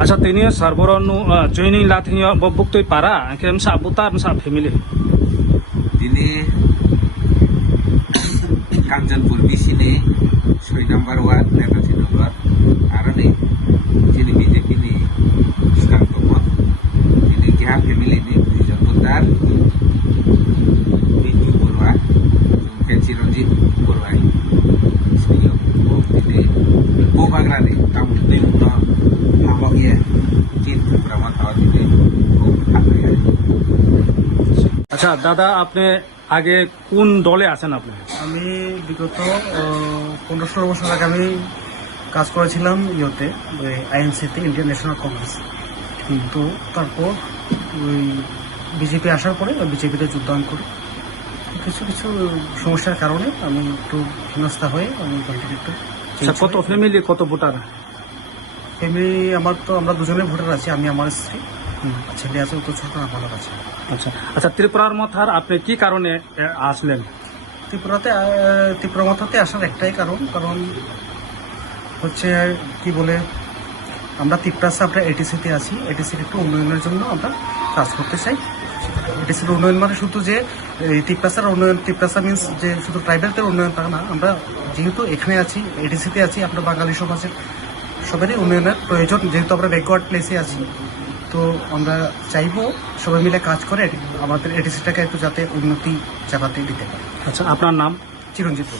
Asa tini sarboronu joining lathing bobuk toi para kem sa buta sa family. Dini Kanjanpur bisini 6 number ward neta sinulwar arani jini BJP ni Sudang Tomot ini kiha family ni duijon putar Biju Borua Chiranjit Borua senior ini Bobagrani kamu itu habok ya kin praman hawa ini habok. আচ্ছা দাদা আপনি আগে কোন দলে আছেন আপনি? আমি বিগত 15-16 বছর আগে আমি কাজ করেছিলাম ইয়েতে আইএনসিতে, ইন্ডিয়ান ন্যাশনাল কংগ্রেস। কিন্তু তারপর ওই বিজেপি আসার পরে বিজেপিতে যোগদান করি। কিছু কিছু সমস্যার কারণে আমি একটু হেনস্থা হয়ে আমি একটু আচ্ছা কত ফ্যামিলি কত ভোটার? ফ্যামিলি আমরা দুজনে ভোটার আছি, আমি আমার স্ত্রী, ছেলে আছে, ও তো ছোট না, ভালো আছে। আচ্ছা আচ্ছা ত্রিপুরার মাথার আপনি কি কারণে আসলেন? ত্রিপুরা মাথাতে আসার একটাই কারণ হচ্ছে কি বলে, আমরা ত্রিপুরাতে আমরা এটিসিতে আছি, এটিসির একটু উন্নয়নের জন্য আমরা কাজ করতে চাই। এটিসির উন্নয়ন মানে শুধু যে ত্রিপুরার উন্নয়ন, ত্রিপুরা মিনস যে শুধু ট্রাইবেলদের উন্নয়ন তা না, আমরা যেহেতু এখানে আছি, এটিসিতে আছি, আমরা বাঙালি সমাজের সবারই উন্নয়নের প্রয়োজন, যেহেতু আমরা ব্যাকওয়ার্ড প্লেসে আছি। তো আমরা চাইবো সবাই মিলে কাজ করে আমাদের এটিসিটাকে একটু যাতে উন্নতি জায়গাতে দিতে পারে। আচ্ছা আপনার নাম? চিরঞ্জিত।